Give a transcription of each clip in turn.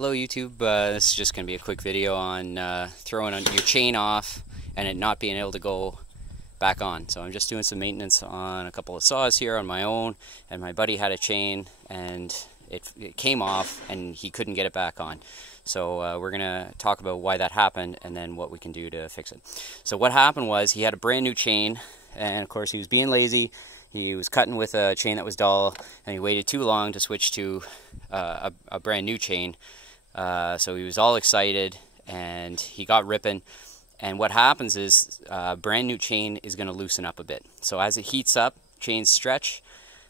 Hello YouTube, this is just going to be a quick video on throwing your chain off and it not being able to go back on. So I'm just doing some maintenance on a couple of saws here on my own, and my buddy had a chain and it came off and he couldn't get it back on. So we're going to talk about why that happened and then what we can do to fix it. So what happened was he had a brand new chain, and of course he was being lazy. He was cutting with a chain that was dull and he waited too long to switch to a brand new chain. So he was all excited and he got ripping, and what happens is a brand new chain is going to loosen up a bit. So as it heats up, chains stretch,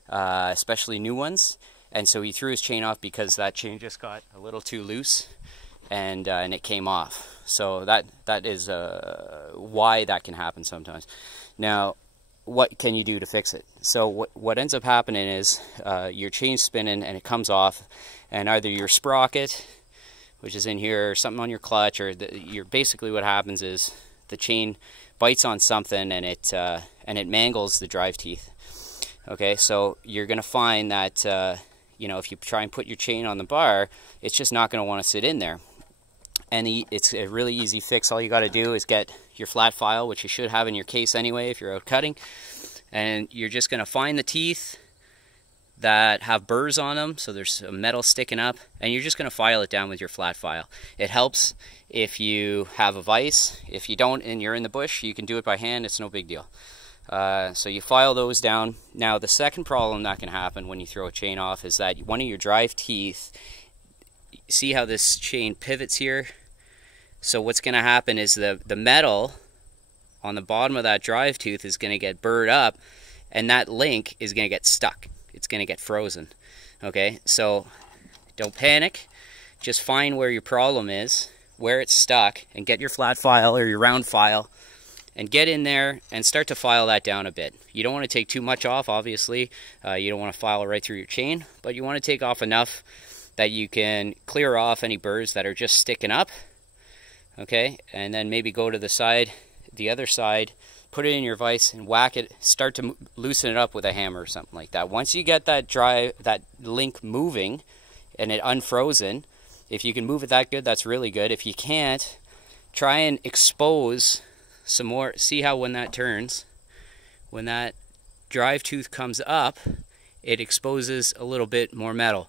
especially new ones, and so he threw his chain off because that chain just got a little too loose and it came off. So that is why that can happen sometimes. Now, what can you do to fix it? So what ends up happening is your chain's spinning and it comes off, and either your sprocket, which is in here, or something on your clutch, or basically what happens is the chain bites on something and it mangles the drive teeth. Okay, so you're going to find that if you try and put your chain on the bar, it's just not going to want to sit in there. And it's a really easy fix. All you got to do is get your flat file, which you should have in your case anyway if you're out cutting, and you're just going to find the teeth that have burrs on them, so there's some metal sticking up, and you're just going to file it down with your flat file. It helps if you have a vise. If you don't and you're in the bush, you can do it by hand. It's no big deal. So you file those down. Now the second problem that can happen when you throw a chain off is that one of your drive teeth, see how this chain pivots here? So what's going to happen is the metal on the bottom of that drive tooth is going to get burred up, and that link is going to get stuck. It's going to get frozen. Okay, so don't panic. Just find where your problem is, where it's stuck, and get your flat file or your round file and get in there and start to file that down a bit. You don't want to take too much off, obviously. You don't want to file right through your chain, but you want to take off enough that you can clear off any burrs that are just sticking up. Okay, and then maybe go to the other side, put it in your vise and whack it, start to loosen it up with a hammer or something like that. Once you get that link moving and it unfrozen, if you can move it that good, that's really good. If you can't, try and expose some more. See how when that turns, when that drive tooth comes up, it exposes a little bit more metal.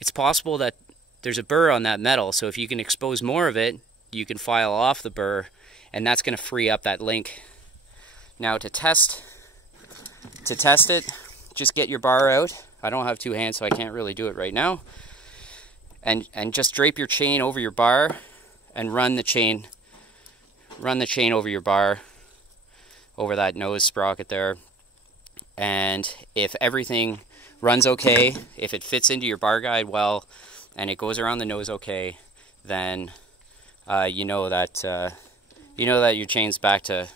It's possible that there's a burr on that metal, so if you can expose more of it, you can file off the burr, and that's going to free up that link. Now to test it, just get your bar out. I don't have two hands, so I can't really do it right now. And just drape your chain over your bar and run the chain over your bar, over that nose sprocket there. And if everything runs okay, if it fits into your bar guide well, and it goes around the nose okay, then you know that your chain's back to,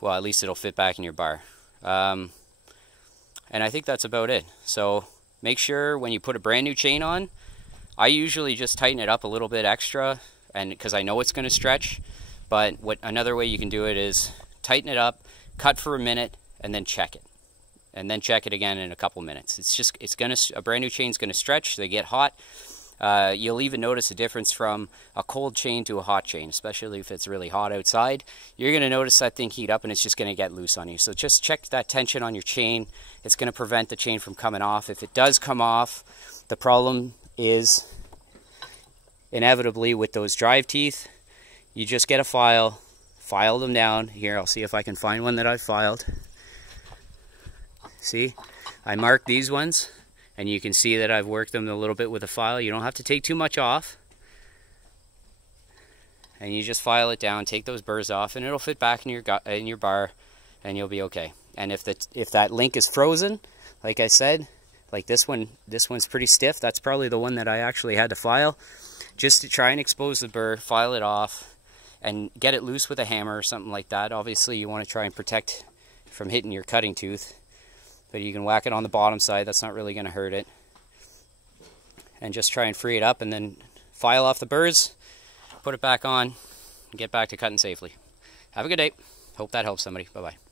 well, at least it'll fit back in your bar. And I think that's about it. So make sure when you put a brand new chain on, I usually just tighten it up a little bit extra, and because I know it's going to stretch. But another way you can do it is tighten it up, cut for a minute, and then check it. And then check it again in a couple minutes. A brand new chain's going to stretch. They get hot. You'll even notice a difference from a cold chain to a hot chain, especially if it's really hot outside. You're going to notice that thing heat up and it's just going to get loose on you. So just check that tension on your chain. It's going to prevent the chain from coming off. If it does come off, the problem is inevitably with those drive teeth. You just get a file them down. Here, I'll see if I can find one that I've filed. See, I marked these ones, and you can see that I've worked them a little bit with a file. You don't have to take too much off. And you just file it down, take those burrs off, and it'll fit back in your bar, and you'll be okay. And if that link is frozen, like I said, like this one's pretty stiff. That's probably the one that I actually had to file. Just to try and expose the burr, file it off, and get it loose with a hammer or something like that. Obviously, you want to try and protect from hitting your cutting tooth. But you can whack it on the bottom side, that's not really going to hurt it. And just try and free it up, and then file off the burrs, put it back on, and get back to cutting safely. Have a good day. Hope that helps somebody. Bye-bye.